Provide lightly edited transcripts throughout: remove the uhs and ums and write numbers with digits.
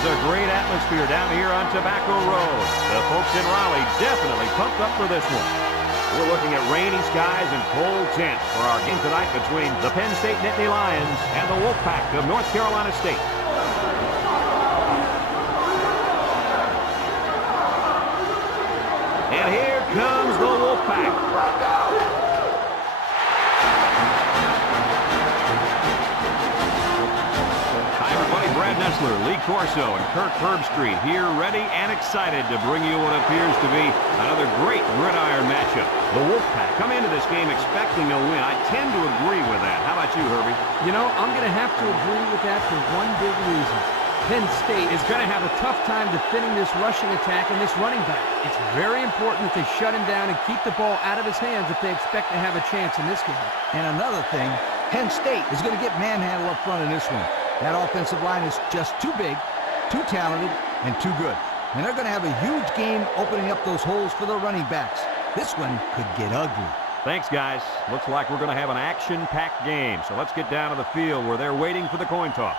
is a great atmosphere down here on Tobacco Road. The folks in Raleigh definitely pumped up for this one. We're looking at rainy skies and cold temps for our game tonight between the Penn State Nittany Lions and the Wolfpack of North Carolina State. And here comes the Wolfpack. Nessler, Lee Corso, and Kirk Herbstreit here ready and excited to bring you what appears to be another great gridiron matchup. The Wolfpack come into this game expecting a win. I tend to agree with that. How about you, Herbie? You know, I'm going to have to agree with that for one big reason. Penn State is going to have a tough time defending this rushing attack and this running back. It's very important that they shut him down and keep the ball out of his hands if they expect to have a chance in this game. And another thing, Penn State is going to get manhandled up front in this one. That offensive line is just too big, too talented, and too good. And they're going to have a huge game opening up those holes for the running backs. This one could get ugly. Thanks, guys. Looks like we're going to have an action-packed game. So let's get down to the field where they're waiting for the coin toss.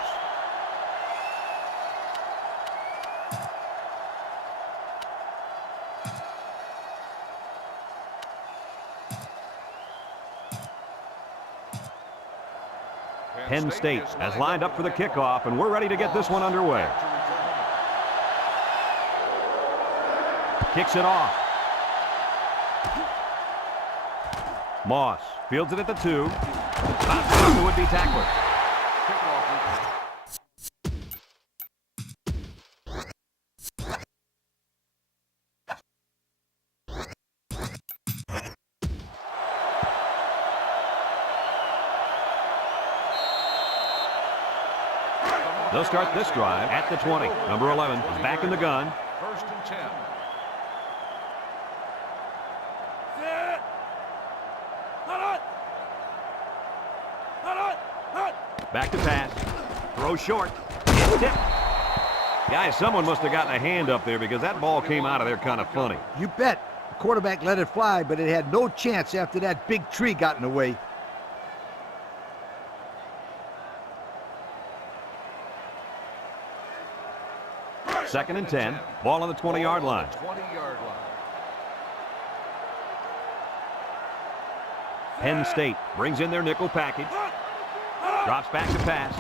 Penn State has lined up for the kickoff, and we're ready to get this one underway. Kicks it off. Moss fields it at the 2. About the would-be tackler. They'll start this drive at the 20. Number 11 is back in the gun. 1st and 10. Back to pass. Throw short. It's tipped. Guys, someone must have gotten a hand up there because that ball came out of there kind of funny. You bet. The quarterback let it fly, but it had no chance after that big tree got in the way. Second and 10. Ball on the 20-yard line. 20-yard line. Penn State brings in their nickel package. Drops back to pass.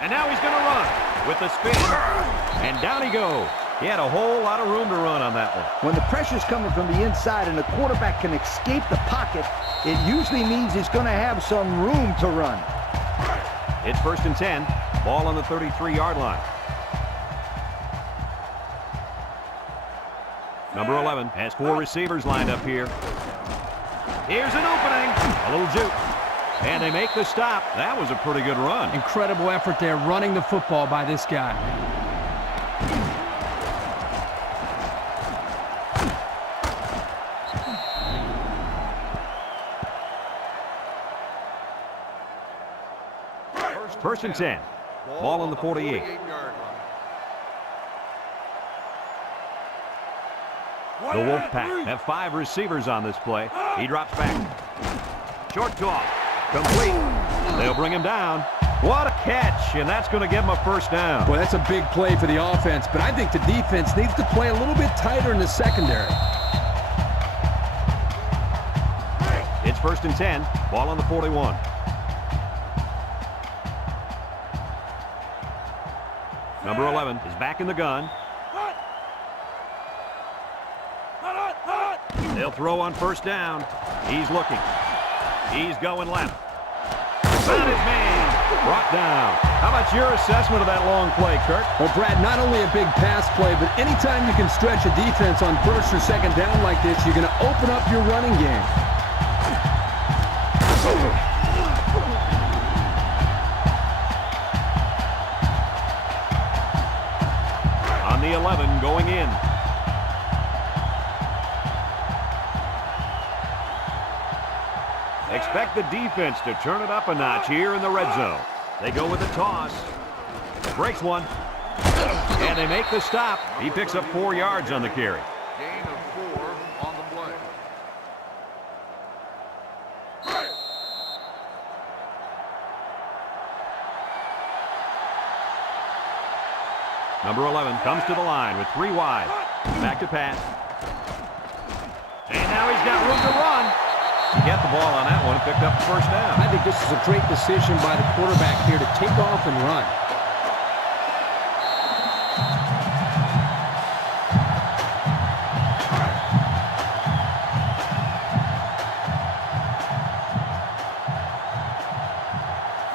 And now he's going to run with the spin. And down he goes. He had a whole lot of room to run on that one. When the pressure's coming from the inside and the quarterback can escape the pocket, it usually means he's going to have some room to run. It's 1st and 10. Ball on the 33-yard line. Number 11 has 4 receivers lined up here. Here's an opening. A little juke. And they make the stop. That was a pretty good run. Incredible effort there running the football by this guy. First and 10. Ball on the 48. The Wolfpack have 5 receivers on this play. He drops back. Short toss. Complete. They'll bring him down. What a catch, and that's going to give him a first down. Boy, that's a big play for the offense, but I think the defense needs to play a little bit tighter in the secondary. It's 1st and 10. Ball on the 41. Number 11 is back in the gun. They'll throw on first down. He's looking. He's going left. Found his man. Brought down. How about your assessment of that long play, Kirk? Well, Brad, not only a big pass play, but anytime you can stretch a defense on 1st or 2nd down like this, you're going to open up your running game. On the 11 going in. Expect the defense to turn it up a notch here in the red zone. They go with the toss. Breaks one. And they make the stop. He picks up 4 yards on the carry. Gain of 4 on the play. Number 11 comes to the line with 3 wide. Back to pass. And now he's got room to run. He got the ball on that one and picked up the first down. I think this is a great decision by the quarterback here to take off and run.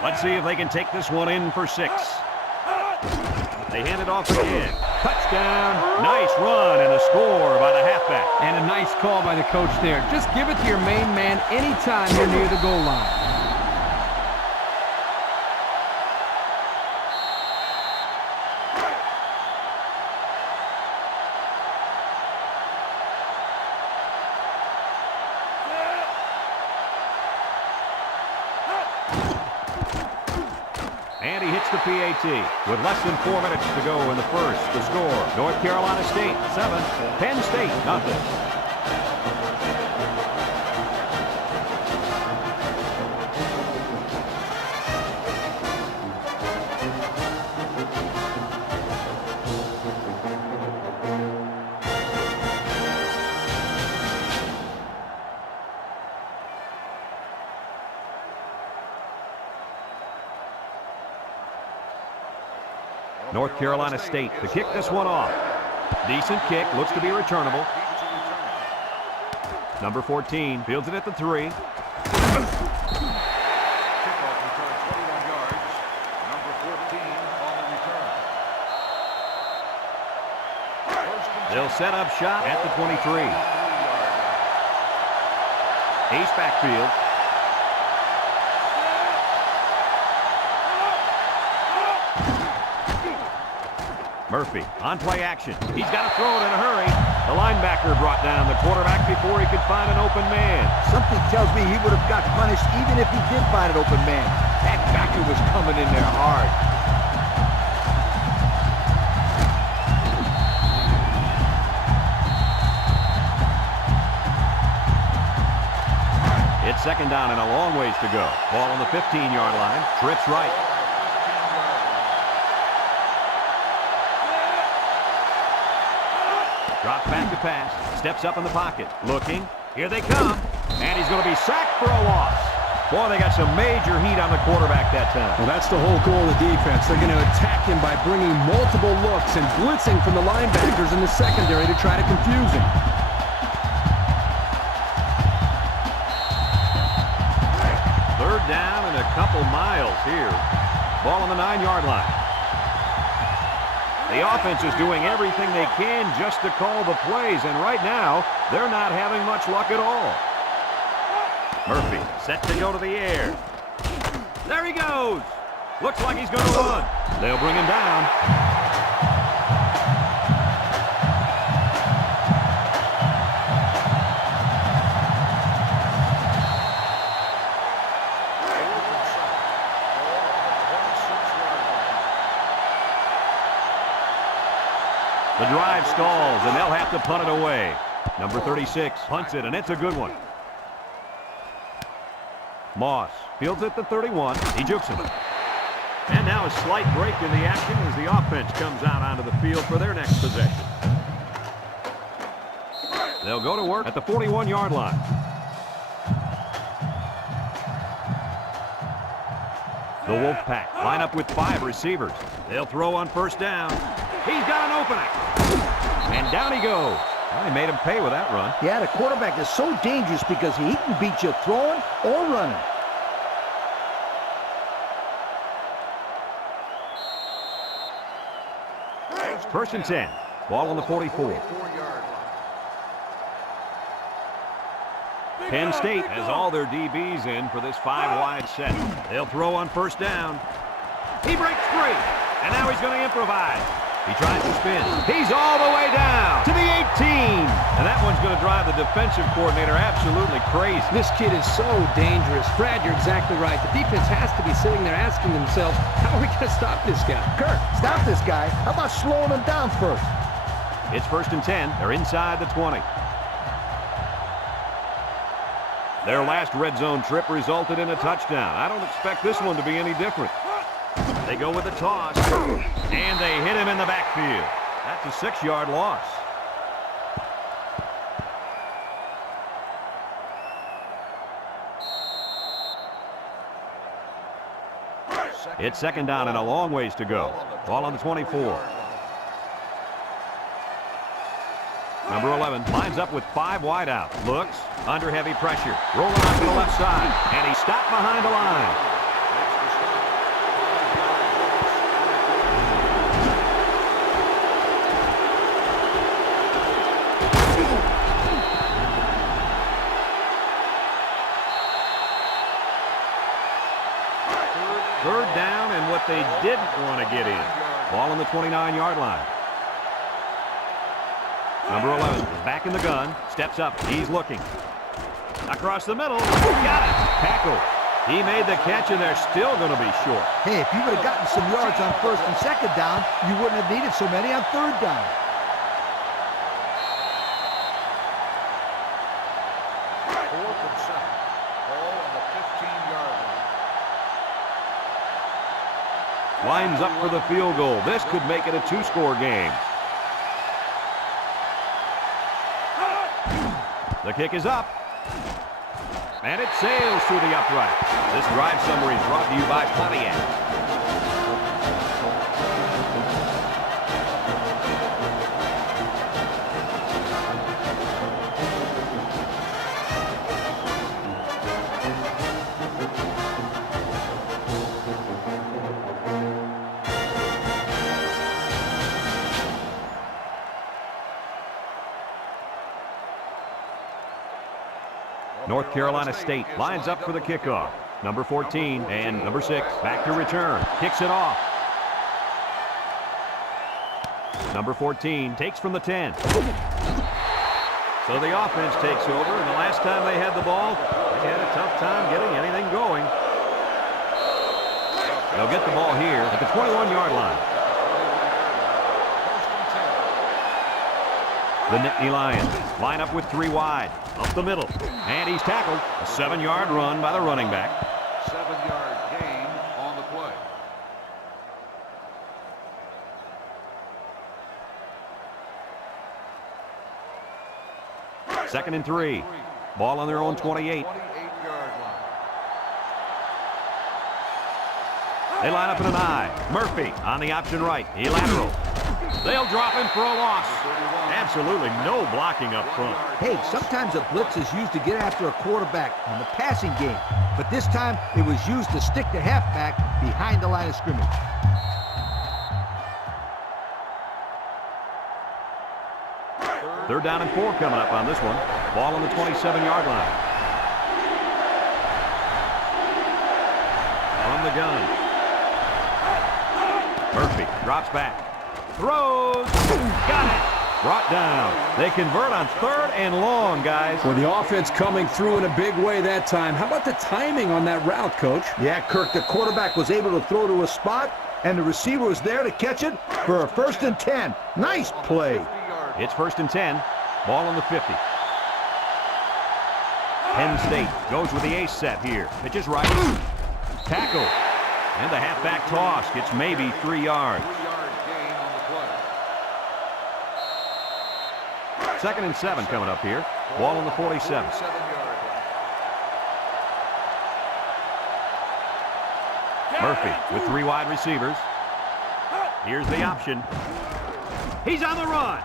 Let's see if they can take this one in for 6. They hand it off again. Touchdown. Nice run and a score by the halfback. And a nice call by the coach there. Just give it to your main man anytime you're near the goal line. And he hits the PAT with less than 4 minutes to go in the first. The score, North Carolina State 7, Penn State nothing. North Carolina State to kick this one off. Decent kick, looks to be returnable. Number 14 fields it at the 3. Kickoff return 21 yards. Number 14 on the return. They'll set up shot at the 23. Ace backfield. Murphy on play action. He's got to throw it in a hurry. The linebacker brought down the quarterback before he could find an open man. Something tells me he would have got punished even if he did find an open man. That backer was coming in there hard. It's second down and a long ways to go. Ball on the 15-yard line. Trips right. Drops back to pass. Steps up in the pocket. Looking. Here they come. And he's going to be sacked for a loss. Boy, they got some major heat on the quarterback that time. Well, that's the whole goal of the defense. They're going to attack him by bringing multiple looks and blitzing from the linebackers in the secondary to try to confuse him. Third down and a couple miles here. Ball on the 9-yard line. The offense is doing everything they can just to call the plays, and right now, they're not having much luck at all. Murphy set to go to the air. There he goes. Looks like he's going to run. They'll bring him down. The drive stalls, and they'll have to punt it away. Number 36 punts it, and it's a good one. Moss fields at the 31. He jukes him. And now a slight break in the action as the offense comes out onto the field for their next possession. They'll go to work at the 41-yard line. The Wolfpack line up with 5 receivers. They'll throw on first down. He's got an opening. And down he goes. Well, he made him pay with that run. Yeah, the quarterback is so dangerous because he can beat you throwing or running. First and 10. Ball on the 44. Penn State has all their DBs in for this 5-wide set. They'll throw on first down. He breaks free. And now he's going to improvise. He tries to spin. He's all the way down to the 18. And that one's going to drive the defensive coordinator absolutely crazy. This kid is so dangerous. Brad, you're exactly right. The defense has to be sitting there asking themselves, how are we going to stop this guy? Kurt, stop this guy. How about slowing him down first? It's first and 10. They're inside the 20. Their last red zone trip resulted in a touchdown. I don't expect this one to be any different. They go with the toss, and they hit him in the backfield. That's a 6-yard loss. It's second down and a long ways to go. Ball on the 24. Number 11 lines up with 5 wide out. Looks under heavy pressure. Rolling out to the left side. And he stopped behind the line. Third down and what they didn't want to get in. Ball on the 29-yard line. Number 11 is back in the gun. Steps up. He's looking. Across the middle. Got it. Tackle. He made the catch, and they're still going to be short. Hey, if you would have gotten some yards on first and second down, you wouldn't have needed so many on third down. Fourth and 7. Ball on the 15-yard line. Lines up for the field goal. This could make it a 2-score game. The kick is up. And it sails through the upright. This drive summary is brought to you by Pontiac. North Carolina State lines up for the kickoff. Number 14 and number 6 back to return. Kicks it off. Number 14 takes from the 10. So the offense takes over, and the last time they had the ball, they had a tough time getting anything going. They'll get the ball here at the 21-yard line. The Nittany Lions line up with 3 wide. Up the middle. And he's tackled. A 7-yard run by the running back. 7-yard gain on the play. Second and 3. Ball on their own 28. 28-yard line. They line up in an I. Murphy on the option right. He lateral. They'll drop him for a loss. Absolutely no blocking up front. Hey, sometimes a blitz is used to get after a quarterback on the passing game, but this time it was used to stick the halfback behind the line of scrimmage. Third down and 4 coming up on this one. Ball on the 27-yard line. On the gun. Murphy drops back. Throws. Got it. Brought down. They convert on 3rd and long, guys. Well, the offense coming through in a big way that time. How about the timing on that route, Coach? Yeah, Kirk, the quarterback was able to throw to a spot, and the receiver was there to catch it for a 1st and 10. Nice play. It's 1st and 10. Ball on the 50. Penn State goes with the ace set here. Pitches right. Tackle. And the halfback toss gets maybe 3 yards. 3-yard gain on the play. 2nd and 7 coming up here. Ball on the 47. 47-yard line. Murphy with 3 wide receivers. Here's the option. He's on the run.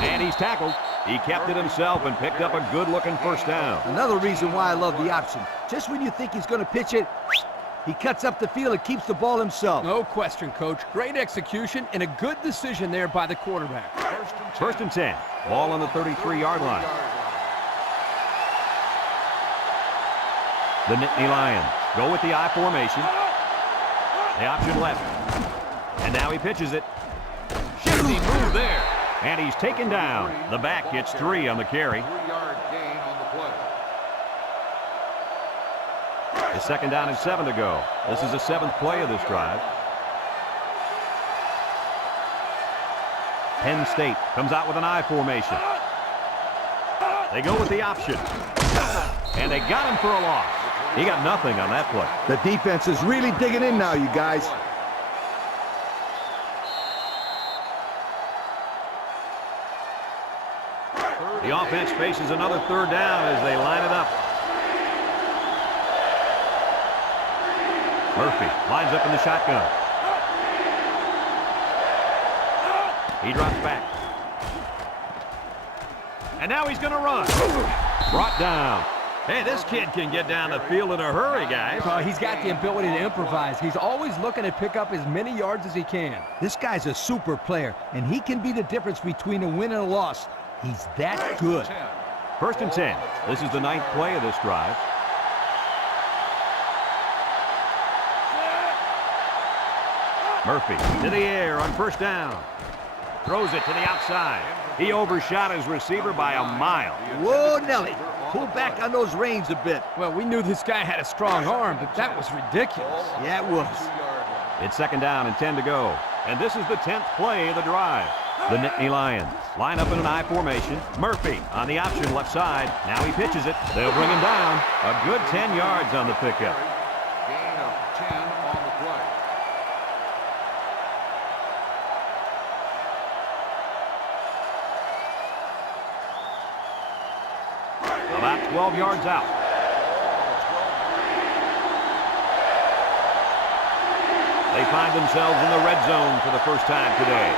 And he's tackled. He kept it himself and picked up a good-looking 1st down. Another reason why I love the option. Just when you think he's going to pitch it, he cuts up the field and keeps the ball himself. No question, Coach. Great execution and a good decision there by the quarterback. 1st and 10. Ball on the 33-yard line. The Nittany Lions go with the I formation. The option left. And now he pitches it. Shifty move there. And he's taken down. The back gets 3 on the carry. 3-yard gain on the play. It's 2nd down and 7 to go. This is the 7th play of this drive. Penn State comes out with an I formation. They go with the option. And they got him for a loss. He got nothing on that play. The defense is really digging in now, you guys. The offense faces another third down as they line it up. Murphy lines up in the shotgun. He drops back. And now he's going to run. Brought down. Hey, this kid can get down the field in a hurry, guys. He's got the ability to improvise. He's always looking to pick up as many yards as he can. This guy's a super player, and he can be the difference between a win and a loss. He's that good. 1st and 10. This is the 9th play of this drive. Murphy to the air on 1st down. Throws it to the outside. He overshot his receiver by a mile. Whoa, Nelly. Pull back on those reins a bit. Well, we knew this guy had a strong arm, but that was ridiculous. Yeah, it was. It's 2nd down and 10 to go. And this is the 10th play of the drive. The Nittany Lions line up in an I formation. Murphy on the option left side. Now he pitches it. They'll bring him down. A good 10 yards on the pickup. Gain of 10 on the play. About 12 yards out. They find themselves in the red zone for the first time today.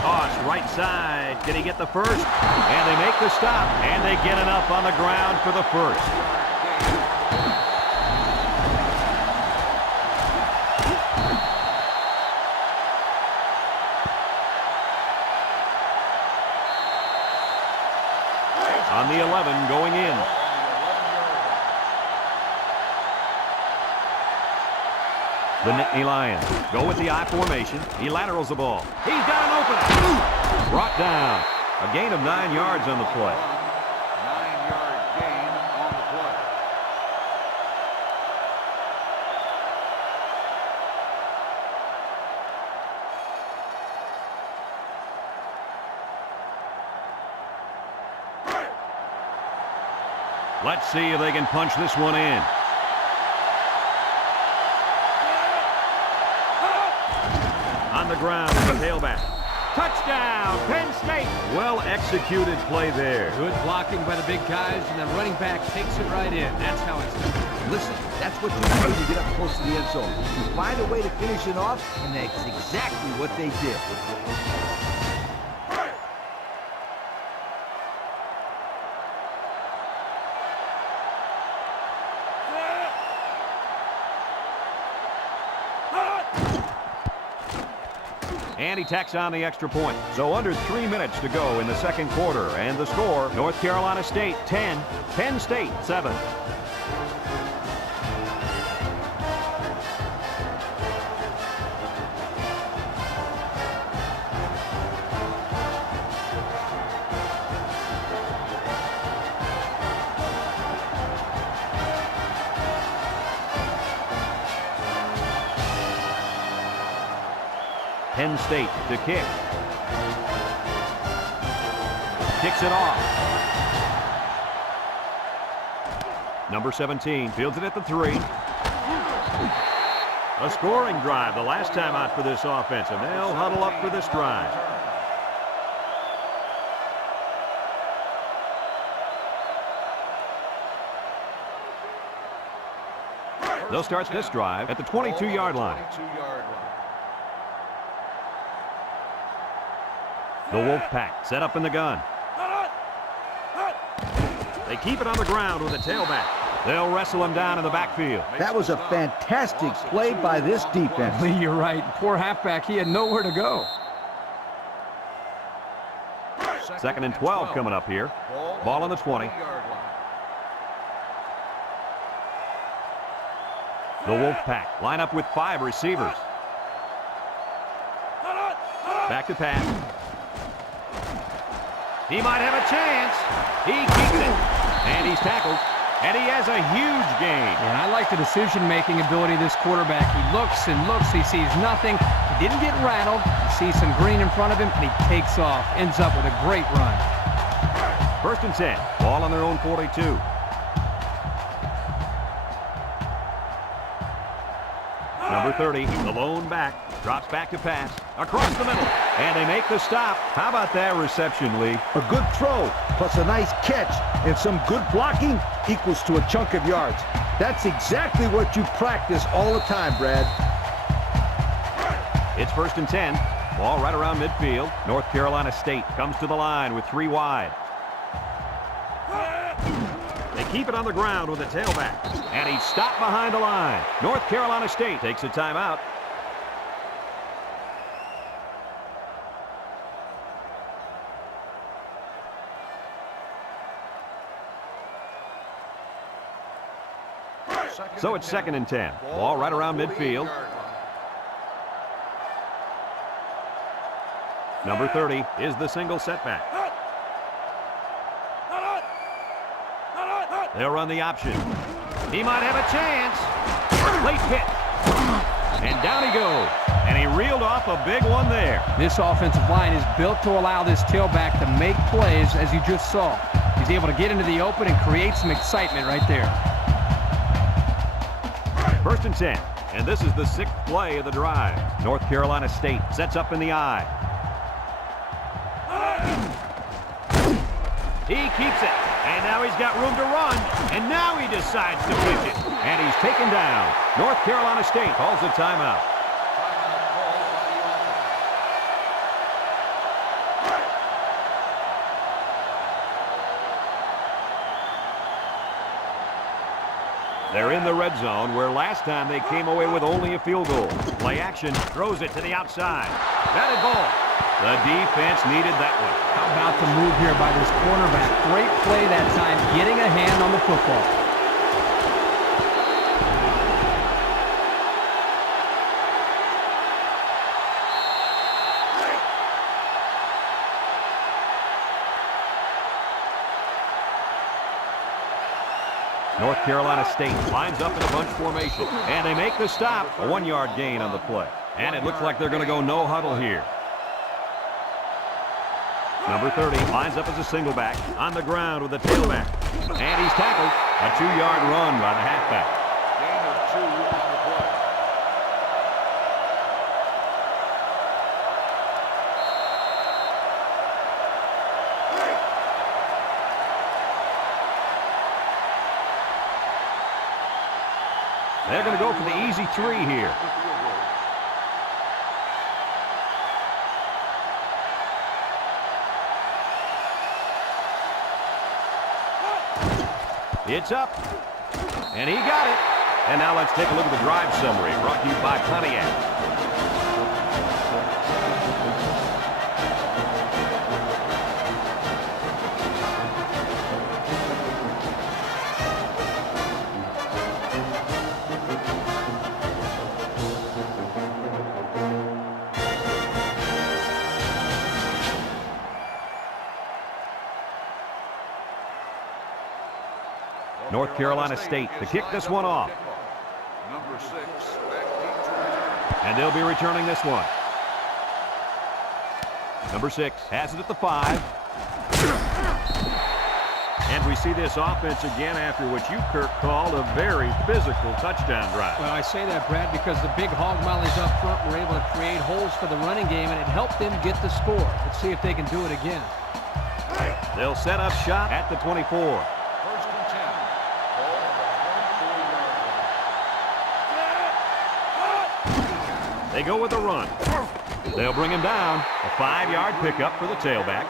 Toss right side. Can he get the first? And they make the stop. And they get enough on the ground for the first. On the 11 going in. The Nittany Lions go with the I formation. He laterals the ball. He's got an opening. Brought down. A gain of 9 yards on the play. 9-yard gain on the play. Let's see if they can punch this one in. On the ground with the tailback. Touchdown, Penn State. Well executed play there. Good blocking by the big guys, and the running back takes it right in. That's how it's done. Listen, that's what you do when you get up close to the end zone. You find a way to finish it off, and that's exactly what they did. And he tacks on the extra point. So under 3 minutes to go in the second quarter. And the score, North Carolina State 10, Penn State 7. Penn State to kick. Kicks it off. Number 17 fields it at the 3. A scoring drive the last time out for this offense, and they'll huddle up for this drive. They'll start this drive at the 22-yard line. The Wolfpack set up in the gun. They keep it on the ground with a tailback. They'll wrestle him down in the backfield. That was a fantastic play by this defense. Lee, you're right. Poor halfback, he had nowhere to go. 2nd and 12 coming up here. Ball on the 20. The Wolfpack line up with 5 receivers. Back to pass. He might have a chance. He keeps it. And he's tackled. And he has a huge gain. And I like the decision-making ability of this quarterback. He looks and looks. He sees nothing. He didn't get rattled. He sees some green in front of him, and he takes off. Ends up with a great run. 1st and 10. Ball on their own 42. Number 30, the lone back, drops back to pass, across the middle, and they make the stop. How about that reception, Lee? A good throw, plus a nice catch, and some good blocking equals to a chunk of yards. That's exactly what you practice all the time, Brad. It's 1st and 10. Ball right around midfield. North Carolina State comes to the line with 3 wide. They keep it on the ground with a tailback. And he's stopped behind the line. North Carolina State takes a timeout. So it's 2nd and 10. Ball right around midfield. Number 30 is the single setback. They'll run the option. He might have a chance. Late hit. And down he goes. And he reeled off a big one there. This offensive line is built to allow this tailback to make plays, as you just saw. He's able to get into the open and create some excitement right there. 1st and 10. And this is the 6th play of the drive. North Carolina State sets up in the I. He keeps it. And now he's got room to run. And now he decides to pitch it. And he's taken down. North Carolina State calls a timeout. They're in the red zone, where last time they came away with only a field goal. Play action, throws it to the outside. Batted ball. The defense needed that one. How about the move here by this cornerback? Great play that time, getting a hand on the football. North Carolina State lines up in a bunch formation, and they make the stop. A 1-yard gain on the play. And it looks like they're going to go no huddle here. Number 30 lines up as a single back on the ground with a tailback. And he's tackled. A 2-yard run by the halfback. Gain of 2 on the play. They're going to go for the easy 3 here. It's up, and he got it. And now let's take a look at the drive summary brought to you by Pontiac. North Carolina State to kick this one off. Number 6, back to return. And they'll be returning this one. Number 6 has it at the 5. And we see this offense again after what you, Kirk, called a very physical touchdown drive. Well, I say that, Brad, because the big hog mollies up front were able to create holes for the running game, and it helped them get the score. Let's see if they can do it again. They'll set up shop at the 24. They go with a run. They'll bring him down. A 5-yard pickup for the tailback.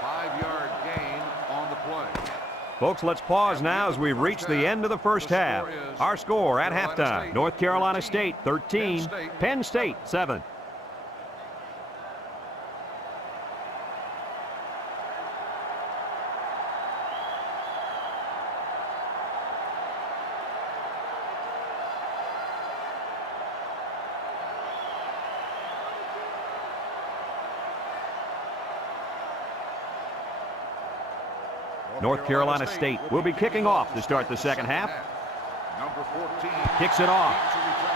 5-yard gain on the play. Folks, let's pause now as we've reached the end of the first half. Our score at halftime, North Carolina State 13, Penn State 7. North Carolina State will be kicking off to start the second half. Number 14 Kicks it off. to return.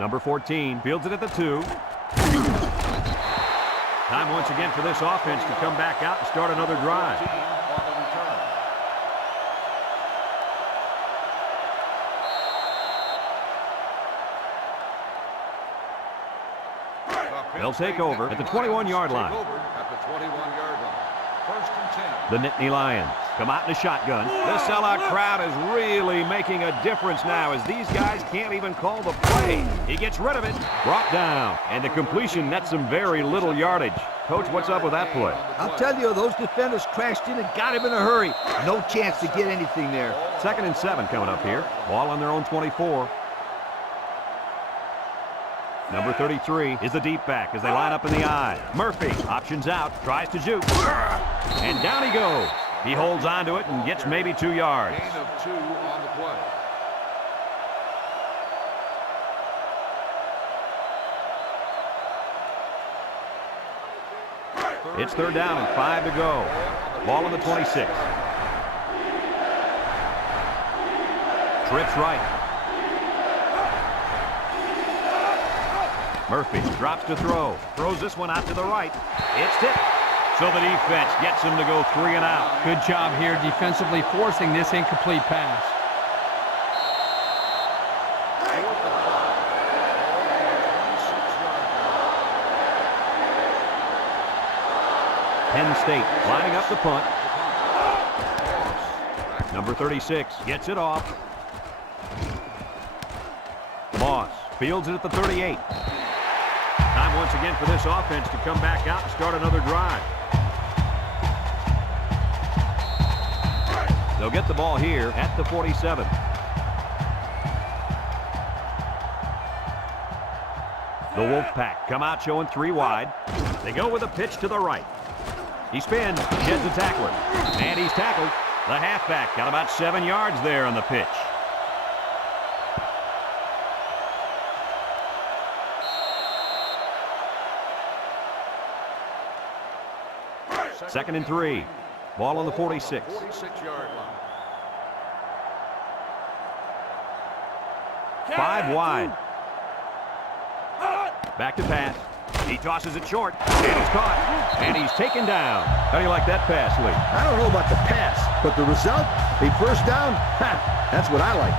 Number 14 fields it at the 2. Time once again for this offense to come back out and start another drive. 14 on the return. They'll take over at the 21-yard line. At the 21-yard line. First and 10. The Nittany Lions come out in a shotgun. The sellout crowd is really making a difference now as these guys can't even call the play. He gets rid of it. Brought down. And the completion nets some very little yardage. Coach, what's up with that play? I'll tell you, those defenders crashed in and got him in a hurry. No chance to get anything there. 2nd and 7 coming up here. Ball on their own 24. Number 33 is the deep back as they line up in the I. Murphy options out, tries to juke. And down he goes. He holds on to it and gets maybe 2 yards. Gain of 2 on the play. It's 3rd down and 5 to go. Ball on the 26. Trips right. Murphy drops to throw. Throws this one out to the right. It's tipped. So the defense gets him to go 3 and out. Good job here defensively forcing this incomplete pass. Penn State lining up the punt. Number 36 gets it off. Moss fields it at the 38. Time once again for this offense to come back out and start another drive. They'll get the ball here at the 47. The Wolfpack come out showing 3 wide. They go with a pitch to the right. He spins, sheds a tackler, and he's tackled. The halfback got about 7 yards there on the pitch. Second and 3. Ball on the 46. 46-yard line. 5 wide. Back to pass. He tosses it short, and he's caught, and he's taken down. How do you like that pass, Lee? I don't know about the pass, but the result, a first down, that's what I like.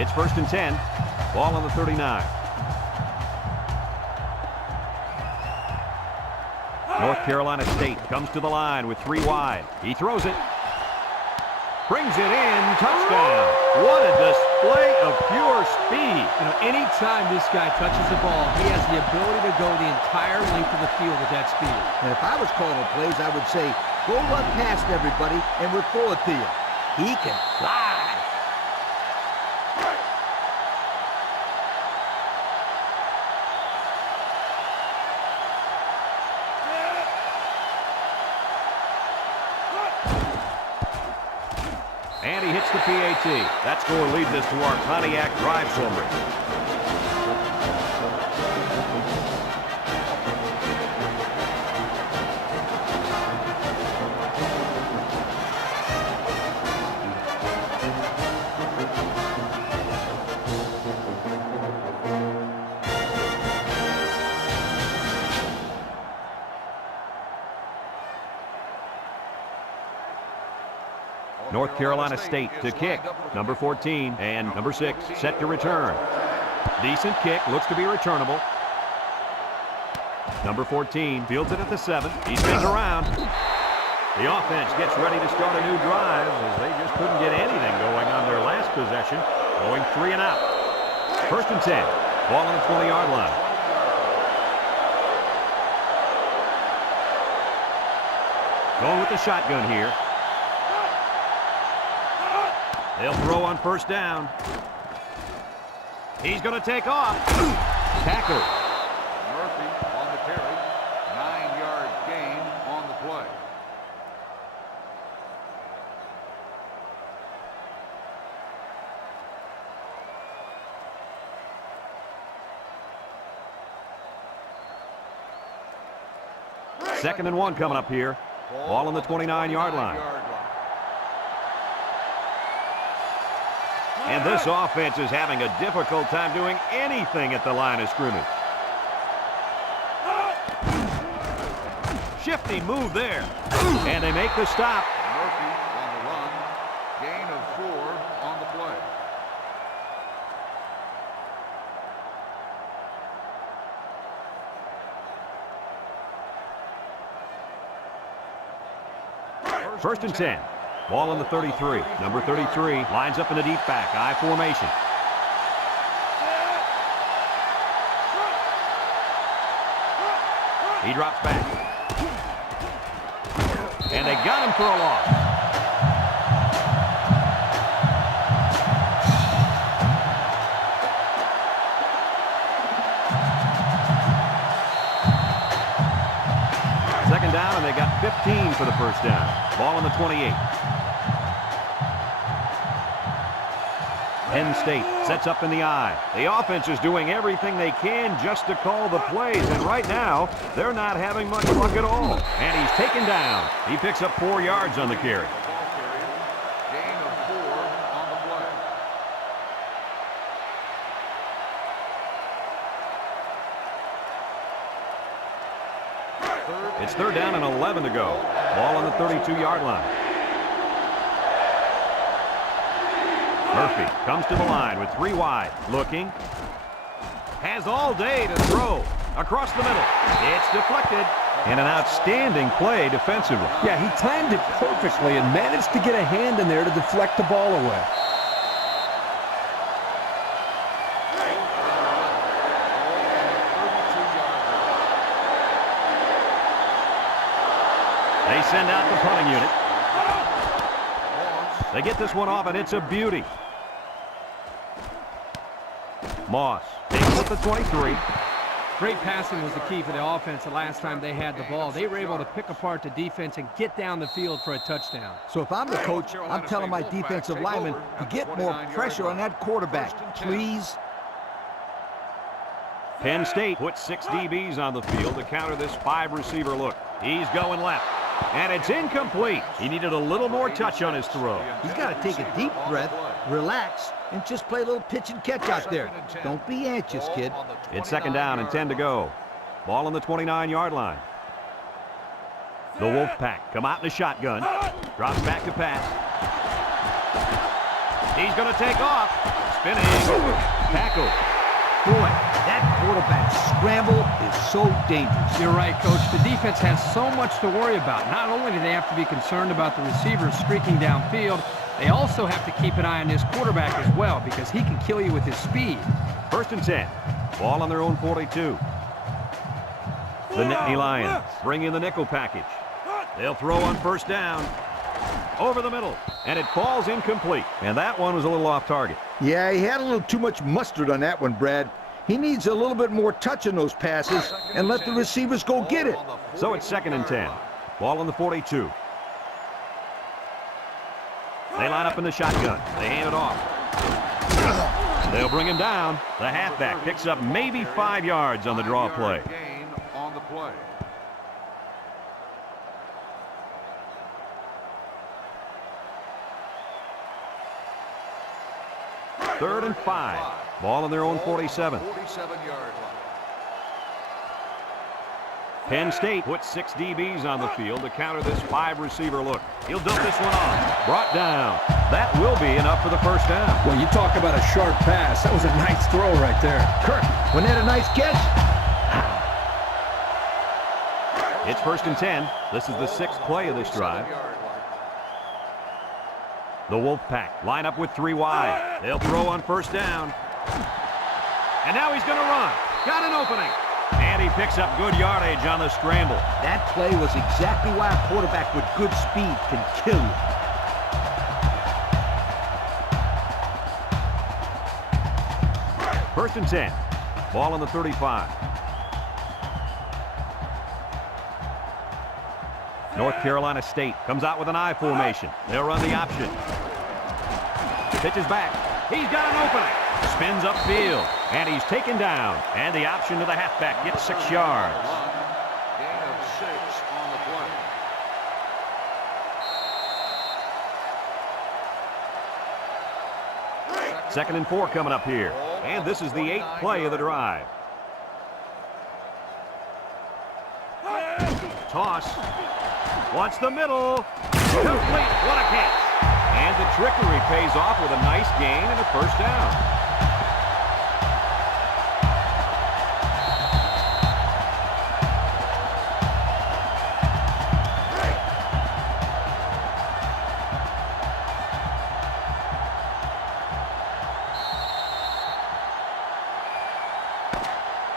It's 1st and 10. Ball on the 39. North Carolina State comes to the line with 3 wide. He throws it. Brings it in. Touchdown. What a display of pure speed. You know, anytime this guy touches the ball, he has the ability to go the entire length of the field with that speed. And if I was calling plays, I would say, go run past everybody, and we'll throw it to you. He can fly. And he hits the PAT. That score leads us to our Pontiac drive summary. North Carolina State to kick. Number 14 and number 6 set to return. Decent kick, looks to be returnable. Number 14 fields it at the 7. He spins around. The offense gets ready to start a new drive as they just couldn't get anything going on their last possession. Going 3 and out. 1st and 10. Ball on the 20-yard line. Going with the shotgun here. They'll throw on 1st down. He's going to take off. Tackle. Murphy on the carry. 9-yard gain on the play. Second and 1 coming up here. Ball on the 29-yard line. And this offense is having a difficult time doing anything at the line of scrimmage. Shifty move there. And they make the stop. Murphy on the run. Gain of 4 on the play. First and 10. Ball on the 33. Number 33 lines up in the deep back. I formation. He drops back. And they got him for a loss. Second down, and they got 15 for the first down. Ball on the 28. Penn State sets up in the I. The offense is doing everything they can just to call the plays, and right now, they're not having much luck at all. And he's taken down. He picks up 4 yards on the carry. Gain of 4 on the play. It's third down and 11 to go. Ball on the 32-yard line. Murphy comes to the line with 3 wide. Looking. Has all day to throw. Across the middle. It's deflected. And an outstanding play defensively. Yeah, he timed it perfectly and managed to get a hand in there to deflect the ball away. They send out the punting unit. They get this one off, and it's a beauty. Moss takes up the 23. Great passing was the key for the offense the last time they had the ball. They were able to pick apart the defense and get down the field for a touchdown. So if I'm the coach, I'm telling my defensive linemen to get more pressure on that quarterback, please. Penn State puts 6 DBs on the field to counter this 5-receiver look. He's going left. And it's incomplete. He needed a little more touch on his throw. He's got to take a deep breath, relax, and just play a little pitch and catch out there. Don't be anxious, kid. It's second down and 10 to go. Ball on the 29-yard line. The Wolfpack come out in the shotgun. Drops back to pass. He's going to take off. Spinning. Tackle. Boy, that quarterback scramble is so dangerous. You're right, Coach. The defense has so much to worry about. Not only do they have to be concerned about the receivers streaking downfield, they also have to keep an eye on this quarterback as well because he can kill you with his speed. First and 10. Ball on their own 42. The Nittany Lions bring in the nickel package. They'll throw on first down. Over the middle. And it falls incomplete. And that one was a little off target. Yeah, he had a little too much mustard on that one, Brad. He needs a little bit more touch in those passes and let the receivers go get it. So it's second and 10. Ball on the 42. They line up in the shotgun. They hand it off. They'll bring him down. The halfback picks up maybe 5 yards on the draw play. Gain on the play. Third and 5. Ball on their own 47. 47-yard line. Penn State puts 6 DBs on the field to counter this 5-receiver look. He'll dump this one off. Brought down. That will be enough for the first down. Well, you talk about a sharp pass. That was a nice throw right there. Kirk, wasn't that a nice catch? It's first and 10. This is the 6th play of this drive. The Wolfpack line up with 3 wide. They'll throw on first down. And now he's going to run. Got an opening. And he picks up good yardage on the scramble. That play was exactly why a quarterback with good speed can kill you. First and 10. Ball on the 35. North Carolina State comes out with an I formation. They'll run the option. Pitches back. He's got an opening. Spins upfield. And he's taken down. And the option to the halfback gets 6 yards. Gain of 6 on the play. Second and 4 coming up here. And this is the 8th play of the drive. Toss. Wants the middle. Complete. What a catch. And the trickery pays off with a nice gain and a first down.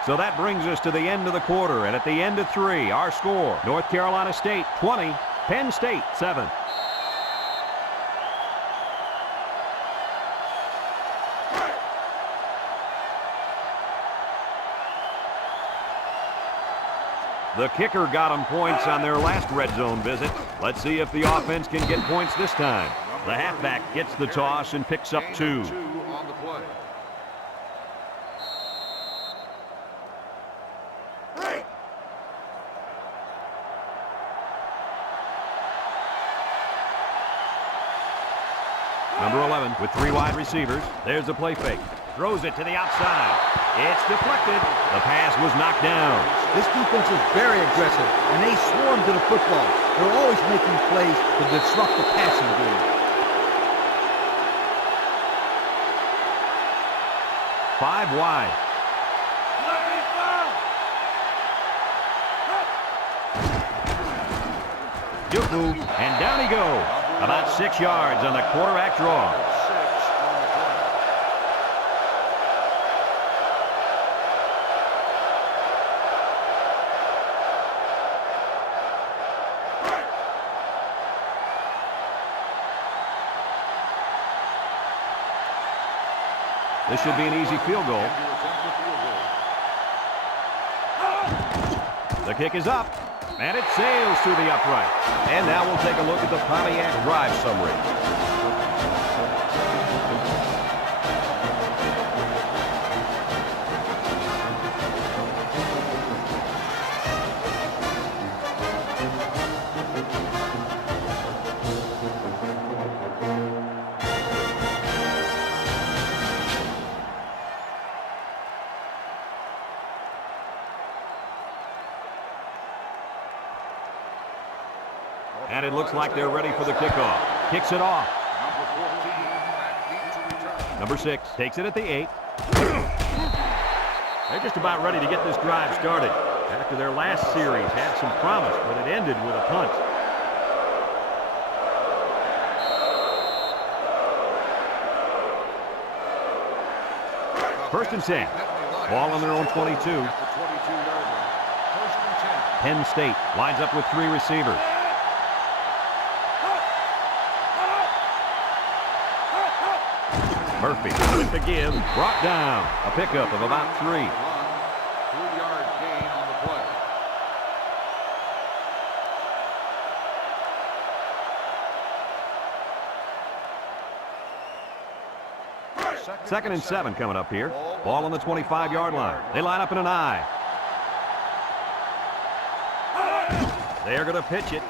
So that brings us to the end of the quarter, and at the end of 3, our score, North Carolina State 20, Penn State 7. The kicker got them points on their last red zone visit. Let's see if the offense can get points this time. The halfback gets the toss and picks up 2. On the play. Number 11 with 3 wide receivers. There's a play fake. Throws it to the outside. It's deflected. The pass was knocked down. This defense is very aggressive, and they swarm to the football. They're always making plays to disrupt the passing game. 5 wide. Juku, and down he goes. About 6 yards on the quarterback draw. This should be an easy field goal. The kick is up, and it sails through the upright. And now we'll take a look at the Pontiac drive summary. And it looks like they're ready for the kickoff. Kicks it off. Number 6 takes it at the 8. They're just about ready to get this drive started. After their last series had some promise, but it ended with a punt. First and 10. Ball on their own 22. Penn State lines up with 3 receivers. Murphy with the give, brought down. A pickup of about 3. 3-yard gain on the play. Second and 7 coming up here. Ball on the 25-yard line. They line up in an I. They're going to pitch it.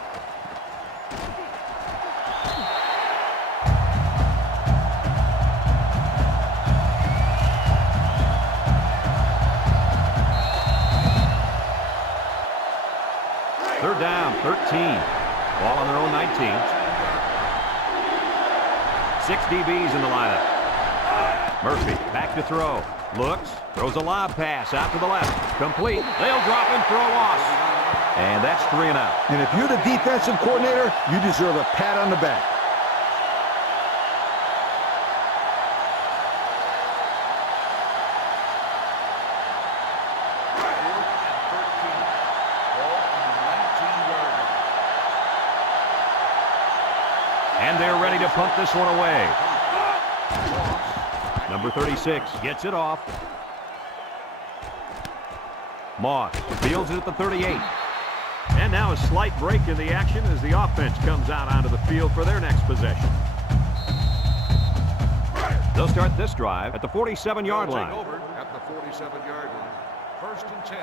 Third down, 13. Ball on their own 19. 6 DBs in the lineup. Murphy back to throw. Looks, throws a lob pass out to the left. Complete. They'll drop him for a loss. And that's 3 and out. And if you're the defensive coordinator, you deserve a pat on the back. And they're ready to punt this one away. Number 36 gets it off. Moss fields it at the 38. And now a slight break in the action as the offense comes out onto the field for their next possession. They'll start this drive at the 47-yard line. At the 47-yard line. First and 10.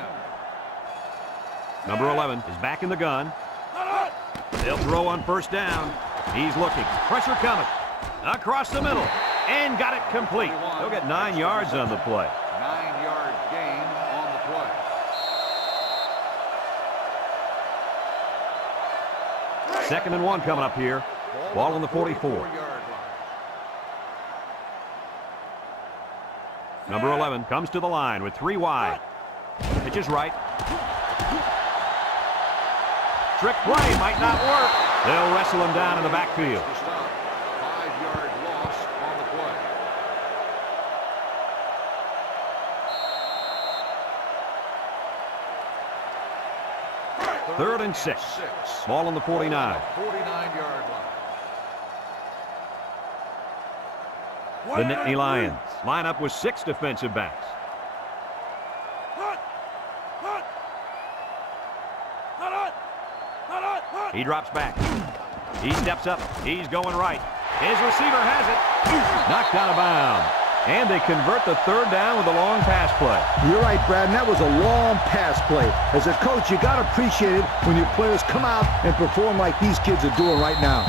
Number 11 is back in the gun. They'll throw on first down. He's looking. Pressure coming. Across the middle. And got it complete. They'll get 9 yards on the play. 9-yard gain on the play. Second and 1 coming up here. Ball on the 44. Number 11 comes to the line with 3 wide. Pitches right. Trick play might not work. They'll wrestle him down in the backfield. 5-yard loss on the play. 3rd and 6. Ball on the 49. 49-yard line. The Nittany Lions line up with 6 defensive backs. He drops back. He steps up. He's going right. His receiver has it. Knocked out of bounds. And they convert the 3rd down with a long pass play. You're right, Brad, and that was a long pass play. As a coach, you got to appreciate it when your players come out and perform like these kids are doing right now.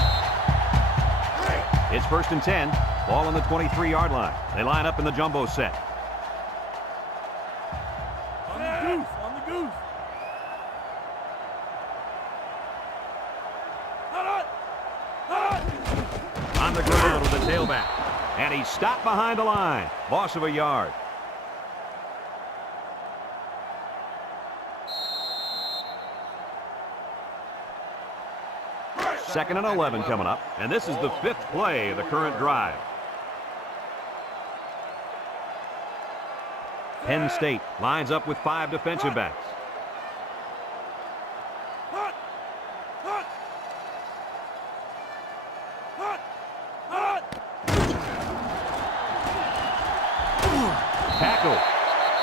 It's 1st and 10. Ball on the 23-yard line. They line up in the jumbo set. On the goose, on the goose. On the ground with the tailback. And he's stopped behind the line. Loss of a yard. Second and 11 coming up. And this is the 5th play of the current drive. Penn State lines up with 5 defensive backs. Tackle.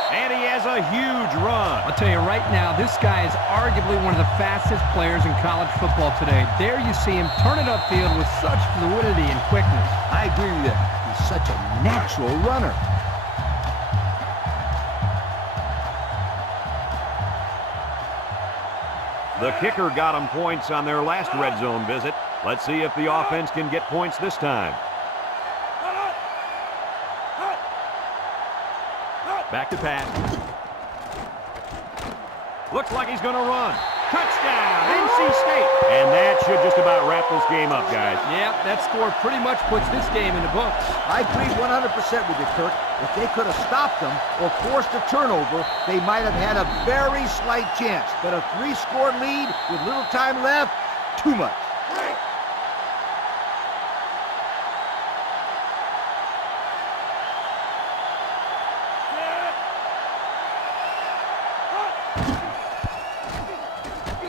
And he has a huge run. I'll tell you right now, this guy is arguably one of the fastest players in college football today. There you see him turn it upfield with such fluidity and quickness. I agree with you. He's such a natural runner. The kicker got him points on their last red zone visit. Let's see if the offense can get points this time. Back to pass. Looks like he's going to run. Touchdown, NC State. And that should just about wrap this game up, guys. Yeah, that score pretty much puts this game in the books. I agree 100% with you, Kirk. If they could have stopped them or forced a turnover, they might have had a very slight chance. But a 3-score lead with little time left, too much.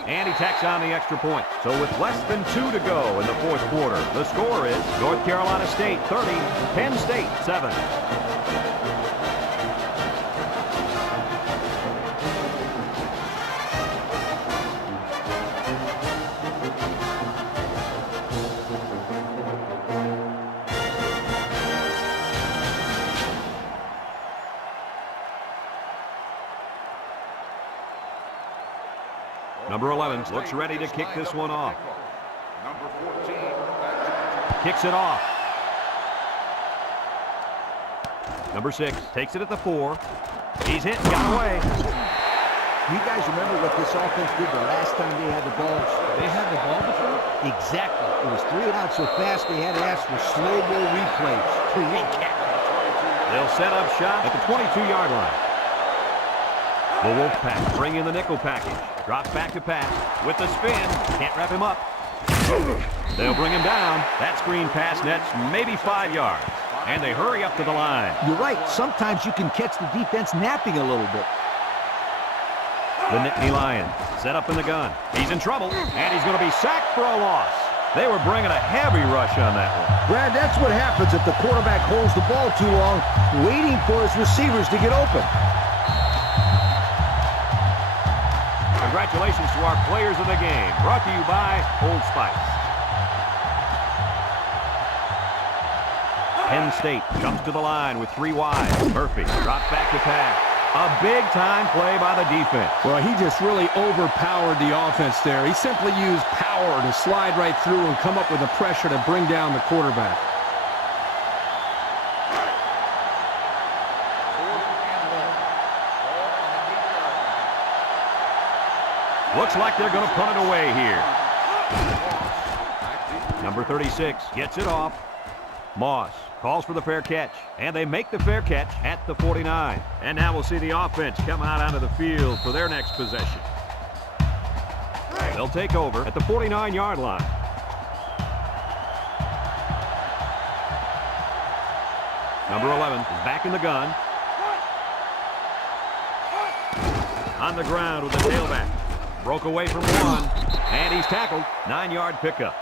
And he tacks on the extra point. So with less than 2 to go in the 4th quarter, the score is North Carolina State 30, Penn State 7. Number 11 looks ready to kick this one off. Number 14. Kicks it off. Number 6 takes it at the 4. He's hit and got away. You guys remember what this offense did the last time they had the ball? They had the ball before? Exactly. It was 3 and out so fast they had to ask for slow-mo replays to recap. They'll set up shop at the 22-yard line. The Wolfpack bring in the nickel package. Drops back to pass with the spin. Can't wrap him up. They'll bring him down. That screen pass nets maybe 5 yards. And they hurry up to the line. You're right. Sometimes you can catch the defense napping a little bit. The Nittany Lions set up in the gun. He's in trouble, and he's going to be sacked for a loss. They were bringing a heavy rush on that one. Brad, that's what happens if the quarterback holds the ball too long, waiting for his receivers to get open. Congratulations to our players of the game. Brought to you by Old Spice. Penn State jumps to the line with 3 wide. Murphy drops back to pass. A big-time play by the defense. Well, he just really overpowered the offense there. He simply used power to slide right through and come up with the pressure to bring down the quarterback. Looks like they're going to punt it away here. Number 36 gets it off. Moss calls for the fair catch, and they make the fair catch at the 49. And now we'll see the offense come out onto the field for their next possession. They'll take over at the 49-yard line. Number 11 is back in the gun. On the ground with the tailback. Broke away from one, and he's tackled. 9-yard pickup.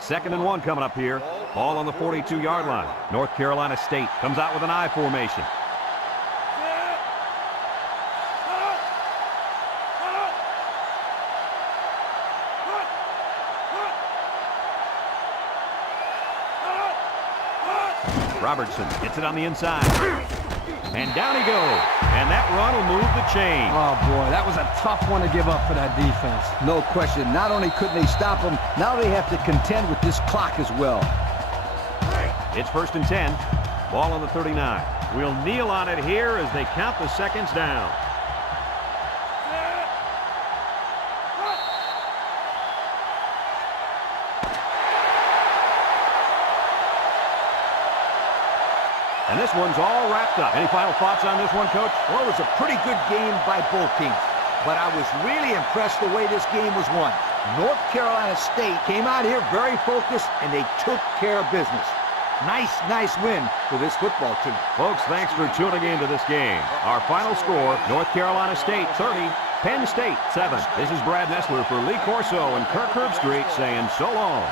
Second and 1 coming up here. Ball on the 42-yard line. North Carolina State comes out with an I formation. Robertson gets it on the inside. And down he goes. And that run will move the chain. Oh, boy, that was a tough one to give up for that defense. No question. Not only couldn't they stop him, now they have to contend with this clock as well. It's 1st and 10. Ball on the 39. We'll kneel on it here as they count the seconds down. And this one's all wrapped up. Any final thoughts on this one, Coach? Well, it was a pretty good game by both teams, but I was really impressed the way this game was won. North Carolina State came out here very focused, and they took care of business. Nice win for this football team. Folks, thanks for tuning into this game. Our final score, North Carolina State 30, Penn State 7. This is Brad Nessler for Lee Corso and Kirk Herbstreit saying so long.